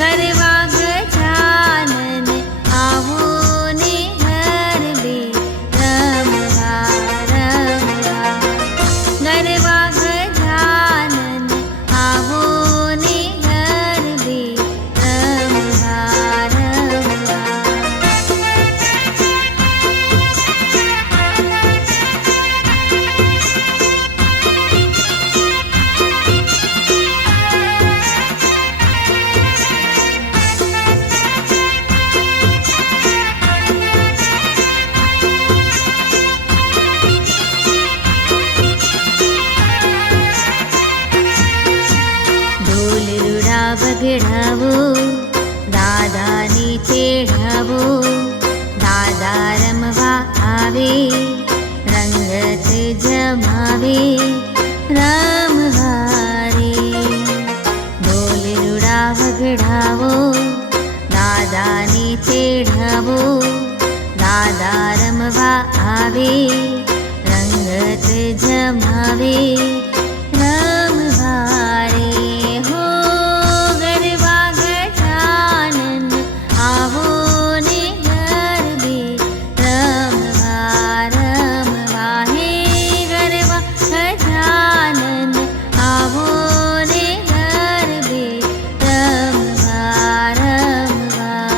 ગરબા ગજાનન આવો ને ગરબે રમવા રમવા. ગરબા ગજાનન આવો ને ગરબે રમવા રમવા. ઢોલ રૂડા વગડાવો, દાદાને ચેડાવો. દાદા રમવા આવે, રંગત જમાવે રમવા રે. ઢોલ રૂડા વગડાવો, દાદાને ચેડાવો. દાદા રમવા આવે, રંગત જમાવે રમવા રે. હો ગરબા ગજાનન આવો ને ગરબે રમવા રમવા. હે ગરબા ગજાનન આવો ને ગરબે રમવા રમવા.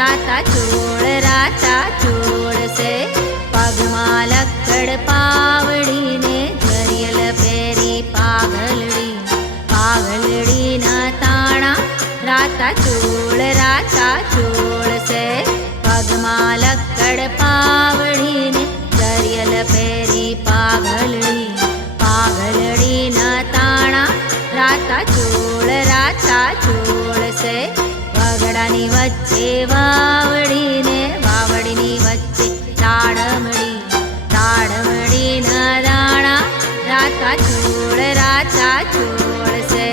રાતા ચોળ સે પગમાં લક્કડ પાવડીને જરિયલ પહેરી પાઘલડીના તાણા રાતા ચોળ સે પગમાં લક્કડ પાવડીને જરિયલ પહેરી પાઘલડીના તાણા રાતા ચોળ સે વગડાની વચ્ચે વાવડીની વચ્ચે તાડમડીના દાણા રાતા ચોળ સે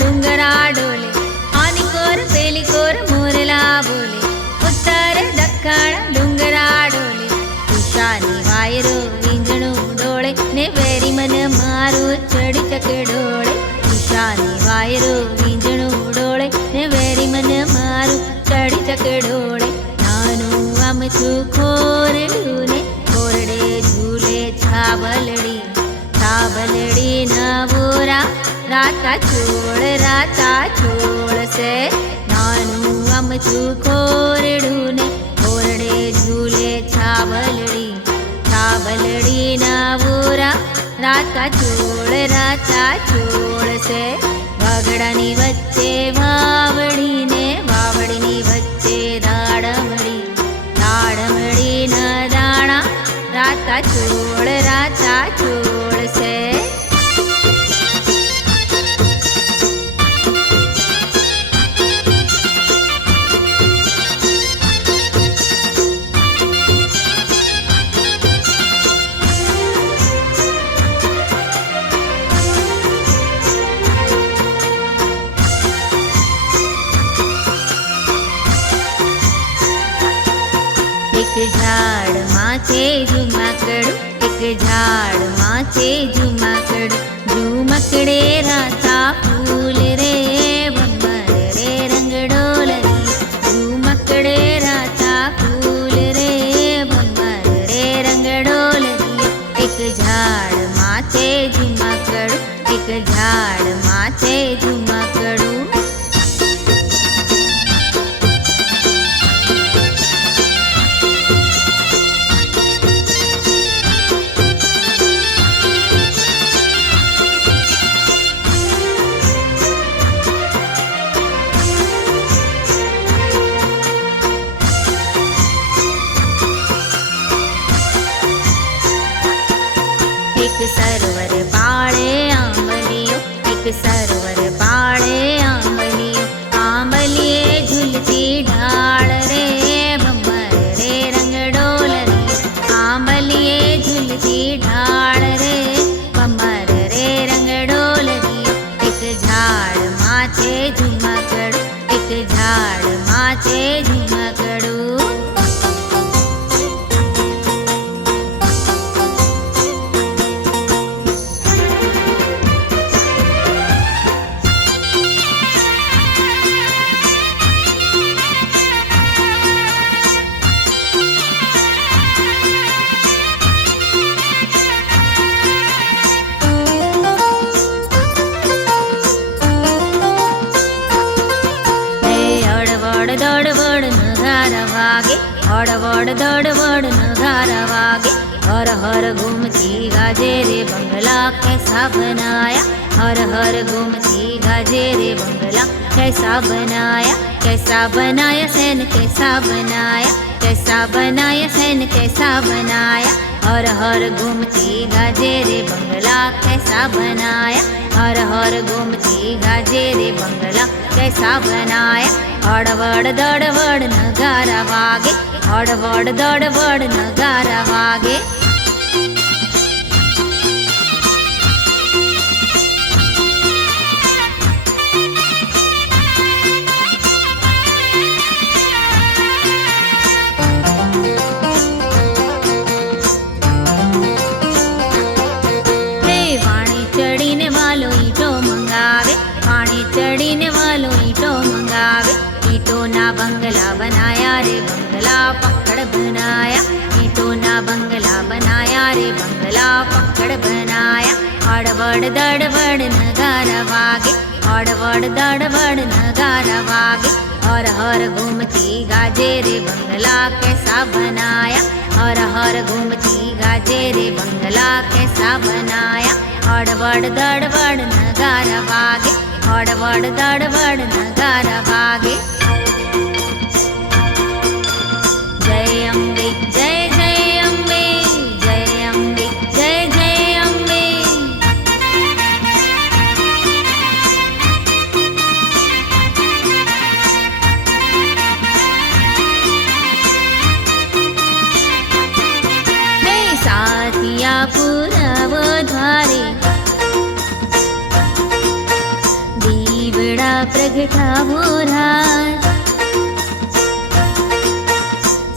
ડુંગરા ડોલે આની કોર પેલી કોર મોરલા બોલે ઉત્તર દક્ષિણ ડુંગરા ડોલે ઈશાની વાયરો વીંજણું ડોળે ને વેરી મન મારું ચડી ચકડોળે ઈશાની વાયરો વીંજણું ડોળે ને વેરી મન મારું ચડી ચકડોળે નાનું આમથું ખોરડું ને ખોરડે ઝૂલે છાબલડી ના બોરા રાતા ચોળ સે નાનું આમથું ખોરડું ને ખોરડે ઝૂલે છાબલડીના બોરા રાતા ચોળ સે વગડાની વચ્ચે વાવડીની વચ્ચે દાડમડીના દાણા રાતા ચોળ સે એક ઝાડ માથે ઝુમકડે રાતા ફૂલ રે ભમર રે રંગડોલરી ઝુમકડે રાતા ફૂલ રે ભમર રે રંગડોલરી એક ઝાડ માથે ઝુમકડું એક સરોવર પાળે આંબલીએ ઝૂલતી ઢાળ રે ભમર રે રંગડોલરી આંબલીએ ઝૂલતી ઢાળ રે ભમર રે રંગડોલરી એક ઝાડ માથે ઝુમકડું દડવડ નગારા વાગે હર હર ઘૂમતી ગાજે રે બંગલા कैसा बनाया हर हर घूमती गाजे रे बंगला कैसा बनाया सैन कैसा बनाया सैन कैसा बनाया हर हर घूमती गाजे रे बंगला कैसा बनाया हर हर घूमती गाजे रे बंगला कैसा बनाया हड़बड़ दड़बड़ नगारा वागे हड़बड़ दड़बड़ नगारा वागे रे बंगला पक्कड़ बनाया, ईंटों ना बंगला बनाया रे बंगला पक्कड़ बनाया। अड़बड़ दड़बड़ नगारा वागे, अड़बड़ दड़बड़ नगारा वागे, हर हर घूमती गाजे रे बंगला कैसा बनाया, हर हर घूमती गाजे रे बंगला कैसा बनाया। अड़बड़ दड़बड़ नगारा वागे, अड़बड़ दड़बड़ नगारा वागे। जय अम्बे जय जय अम्बे, जय अम्बे जय जय अम्बे। हे साथिया पुरावो द्वारे, दीवड़ा प्रगटावो राज,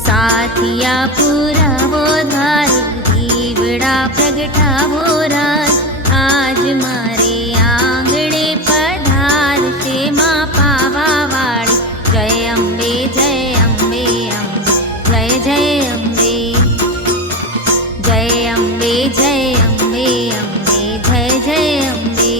साथिया पुरावो द्वारे, दीवड़ा प्रगटावो राज। आज मारे आंगणे पधार से माँ पावा वाળી, जय अम्बे जय अम्बे अम्बे जय जय अम्बे, जय अम्बे जय अम्बे अम्बे जय जय अम्बे।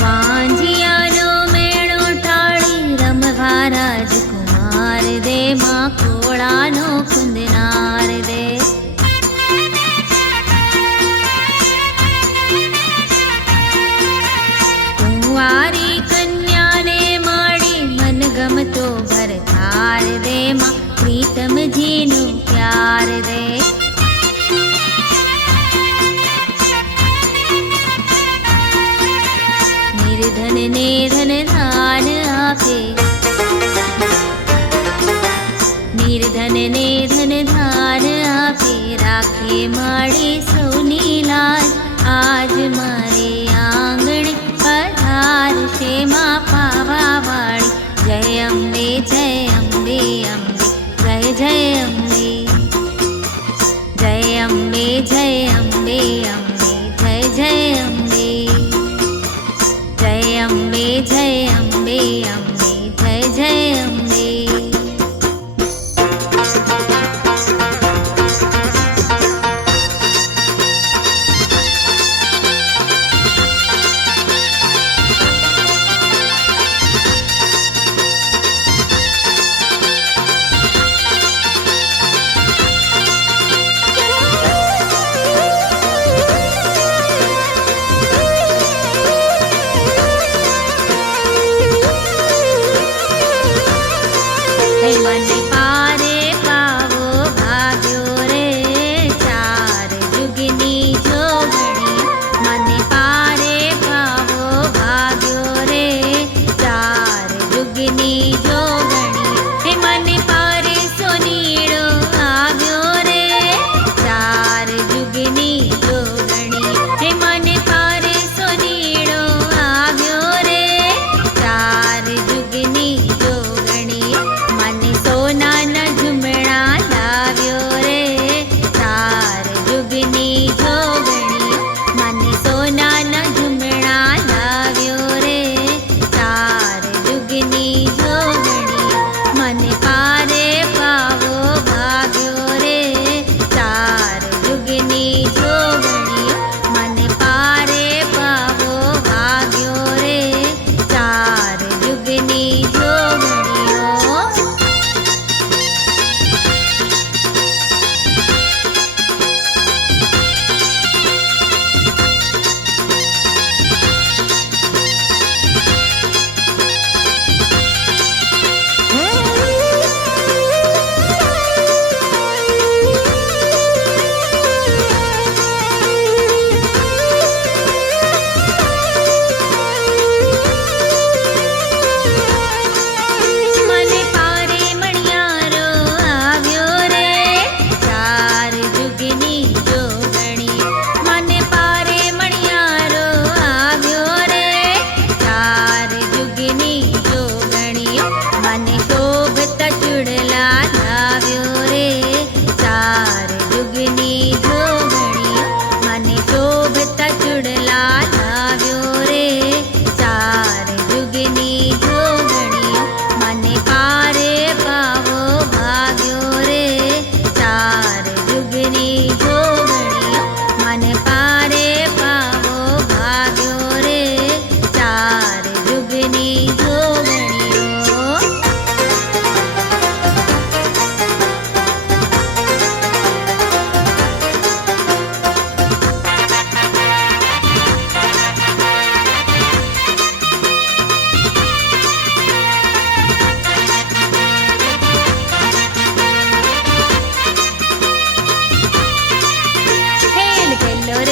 વાંજિયાનો મેળો ટાળી રમવા રાજકુમાર દે, માં ખોળાનો કુંદનાર દે। કુંવારી કન્યાને મળી મન ગમતો ભરતાર દે, માં પ્રીતમજીનો પ્યાર દે। निर्धन ने धन दान आपे, निर्धन ने धन दान आपे, राखे माड़े सौनी लाज। आज मारे आंगणे पधार से माँ पावा वाળી, जय अम्बे जय अम्बे अम्बे जय जय अम्बे, जय अम्बे जय अम्बे अम्बे जय जय अम्बे, जय अम्बे जय अम्बे अम्बे जय जय अम्बे।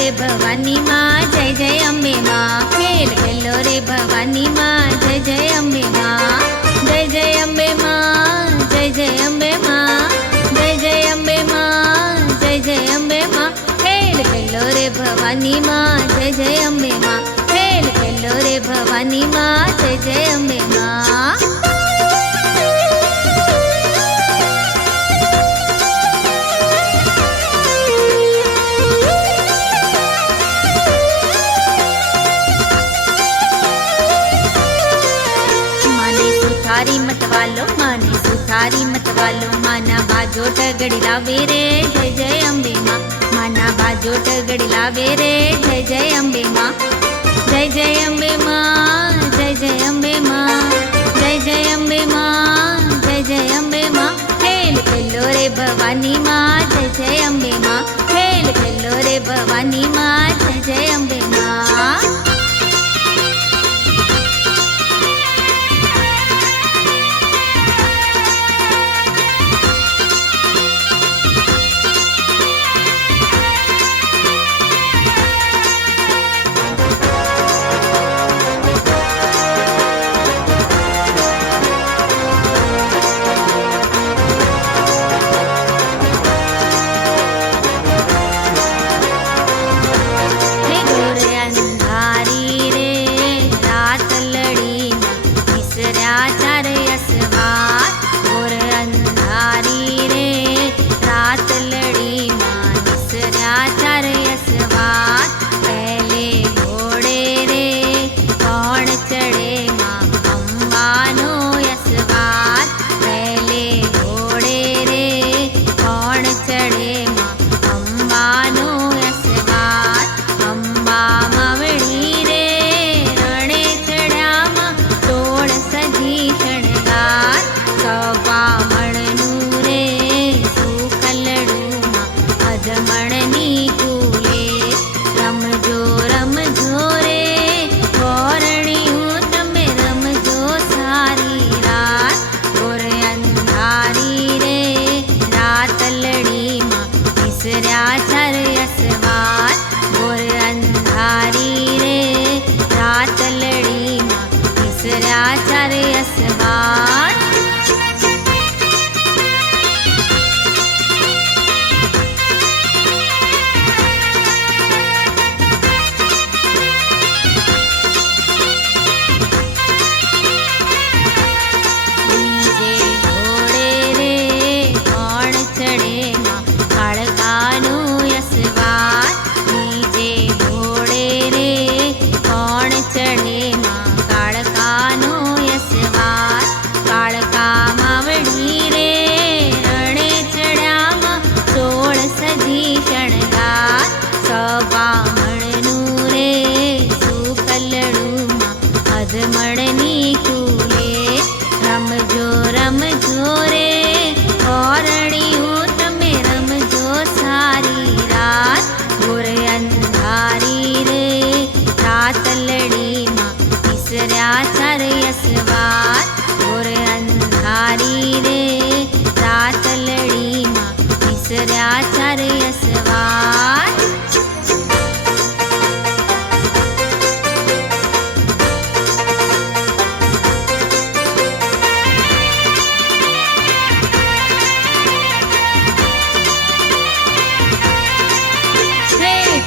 रे भवानी माँ जय जय अम्बे माँ। खेल खेलो रे भवानी माँ जय जय अम्बे माँ। जय जय अम्बे माँ जय जय अम्बे माँ। जय जय अम्बे माँ जय जय अम्बे माँ। खेल खेलो रे भवानी माँ जय जय अम्बे माँ। खेल खेलो रे भवानी माँ जय जय अम्बे माँ। सुथारी मत वालो माने सुथारी मत वालो। माना बाजो टगड़ी लावे रे जय जय अम्बे माँ। माना बाजो टगड़ी लावे रे जय जय अम्बे माँ। जय जय अम्बे माँ जय जय अम्बे माँ। जय जय अम्बे माँ जय जय अम्बे माँ। खेल खेलो रे भवानी माँ जय जय अम्बे माँ। खेल खेलो रे भवानी माँ जय जय अम्बे माँ।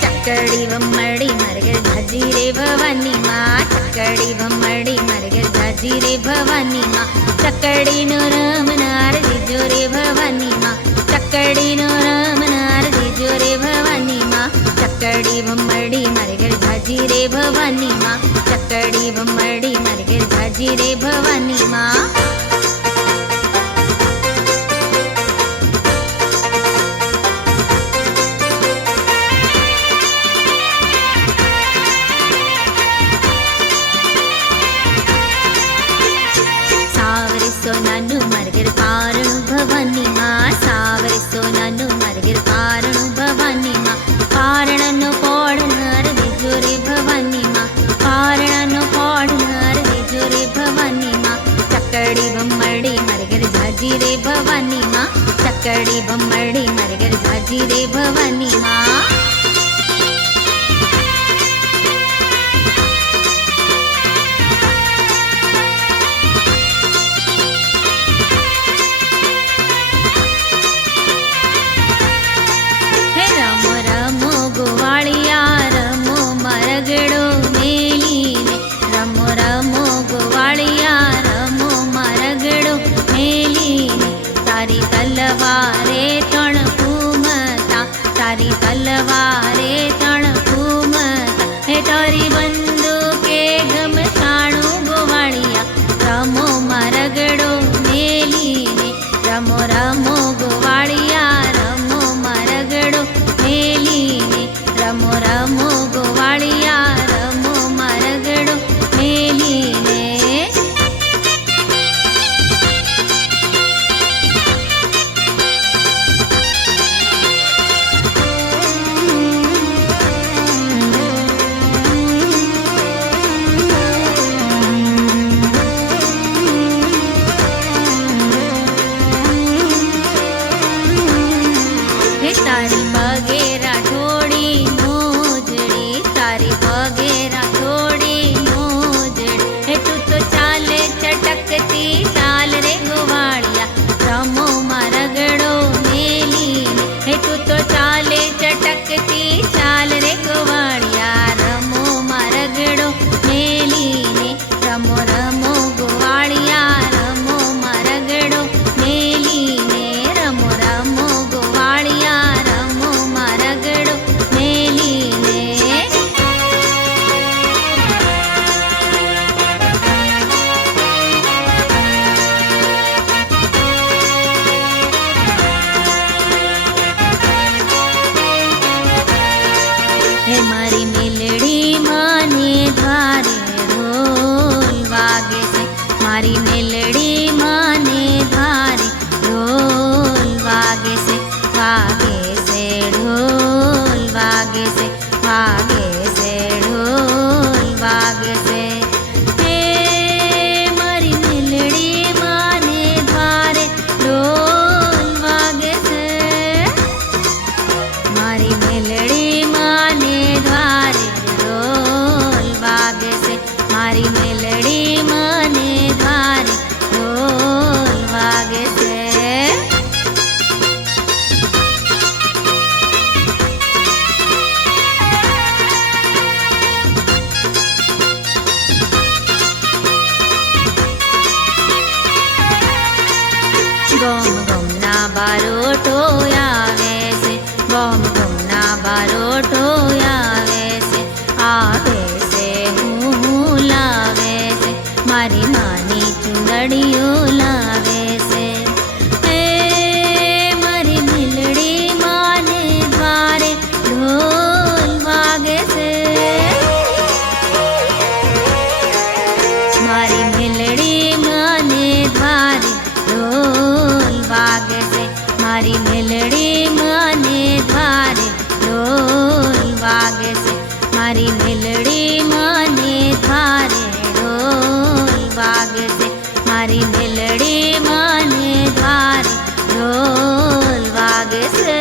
चक्कड़ी बम्मड़ी मरगर झाजी रे भवानी माँ। चक्कड़ी बम्मड़ी मरगर झाजी रे भवानी माँ। चक्कड़ी नो राम नार दीजो रे भवानी माँ। चक्कड़ी नो राम नार दीजो रे भवानी माँ। चक्कड़ी बम्मड़ी मरगर झाजी रे भवानी माँ। चक्कड़ी बम्मड़ी मरगर झाजी रे भवानी माँ। सोनानु मरगर पारणु भवानी माँ। सावरे सोनानु मरगर पारणु भवानी माँ। पारणनु पोड़नार दीजो रे भवानी माँ। पारणनु पोड़नार दीजो रे भवानी माँ। चक्कड़ी बम्मड़ी मरगर झाजी रे भवानी माँ। चक्कड़ी बम्मड़ी मरगर झाजी रे भवानी माँ। રમો ગોવાળિયા રમો મારગડો મેલીને. તારી પગે રાઠોડી નોજડી, તારી પગે રાઠોડી નોજડી, હે તું તો ચાલે ચટકતી ચાલ રે ગોવાળિયા રમો મારગડો મેલીને. હે તું તો ચાલે ચટકતી ચાલ રે ગોવાળિયા રમો મારગડો મેલીને. રમો રમો ગોવાળિયા રમો મારગડો મેલીને. રમો રમો ગોવાળિયા રમો મારગડો મેલીને. હે મારી મેલડી માને દ્વારે ઢોલ વાગે છે, મારી મેલડી માને દ્વારે ઢોલ વાગે છે, વાગે છે ઢોલ વાગે છે, વાગે છે ઢોલ વાગે છે. હે મારી મેલડી માને દ્વારે ઢોલ વાગે છે, મારી મેલડી માને દ્વારે ઢોલ વાગે છે, મારી મેલડી માને દ્વારે ઢોલ વાગે છે. ગમ ગમના બારોટો આવે છે, ગમ ગમના બારોટો આવે છે, આવે છે હું લાવે છે, મારી માની ચુંદડીઓ લાવે છે. હે મારી મેલડી માને દ્વારે ઢોલ વાગે છે, મારી મેલડી માને દ્વારે ઢોલ વાગે છે, મારી મેલડી માને દ્વારે ઢોલ વાગે છે, મારી મેલડી માને દ્વારે ઢોલ વાગે છે, મારી મેલડી માને દ્વારે ઢોલ વાગે છે.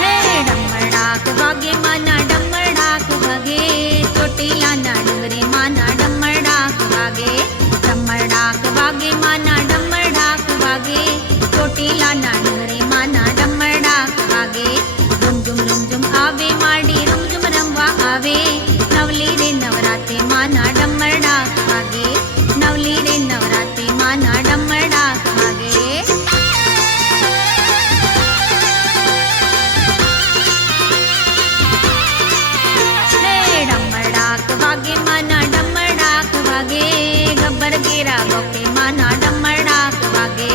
હે ડમડાક વાગે માના ડમડાક વાગે, ચોટીલાના ડુંગરે માના ડમડાક વાગે, ડમડાક વાગે માના ડમડાક વાગે, ચોટીલાના ડુંગરે માના ડમડાક વાગે. રૂમઝુમ રૂમઝુમ આવે માડી રૂમઝુમ રમવા આવે, નવલી રે નવરાતે માના ડમડાક વાગે, નવલી રે નવરાતે માના ડમડાક વાગે. હે ડમડાક વાગે માના ડમડાક વાગે, ગબ્બર ગેરા બોકે માના ડમડાક વાગે,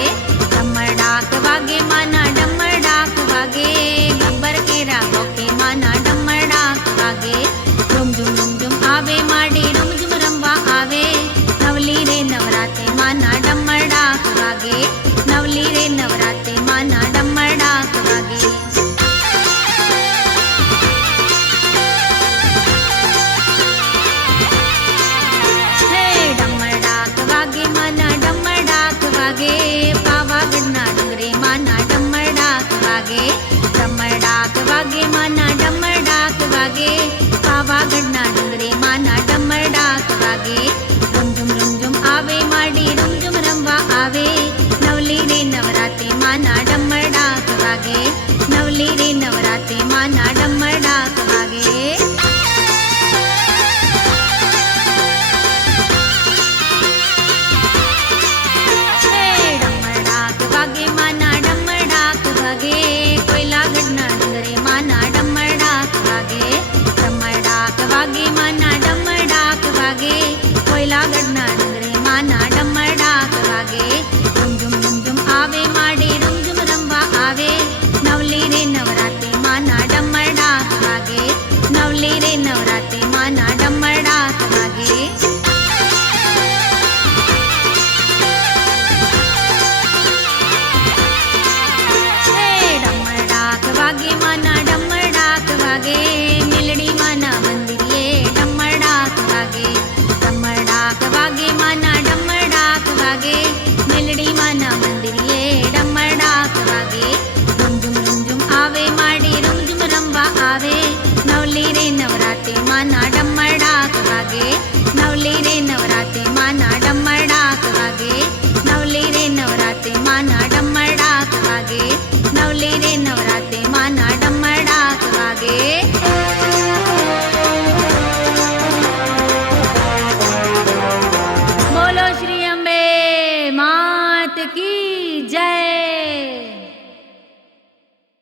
ડમડાક વાગે માના ડમડાક વાગે, ગબ્બર ગેરા બોકે માના ડમડાક વાગે. રૂમઝુમ રૂમઝુમ આવે માડી રૂમઝુમ રમવા આવે, નવલી રે નવરાતે માના ડમડાક વાગે, નવલી રે નવરાતે માના ડમડાક વાગે. હે ડમડાક વાગે માના ડમડાક વાગે, પાવાગઢના ડુંગરે માના ડમડાક વાગે, ડમડાક વાગે માના ડમડાક વાગે, પાવાગઢના ડુંગરે માના ડમડાક વાગે. રૂમઝુમ રૂમઝુમ આવે માડી રૂમઝુમ રમવા આવે, નવલી રે નવરાતે માના ડમડાક વાગે, નવલી રે નવરાતે માના ડમડાક વાગે. વાગે માના ડમર ડાક વાગે કોયલા ગઢના ડુંગરે માના ડમર ડાક વાગે રૂમ આવે માડે રૂમ રમવા આવે નવલી રે નવરાતે માના ડમર ડાક વાગે નવલી રે નવરાતે માના ડમર ડાક વાગે વાગે માના ડમર ડાક વાગે મેલડી માના મંદિરે ડમર ડાક વાગે ડમર ડાક વાગે માના ડમર ડાક વાગે મેલડી માના મંદિરે ડમર ડાક વાગે રૂમ આવે માડે રૂમ રમવા આવે નવલી રે નવરાતે માના ડમર ડાક વાગે નવલી રે નવરાતે માના ડમર ડાક વાગે નવલી રે નવરાતે માના ડમર ડાક વાગે નવલી રે નવરાતે માના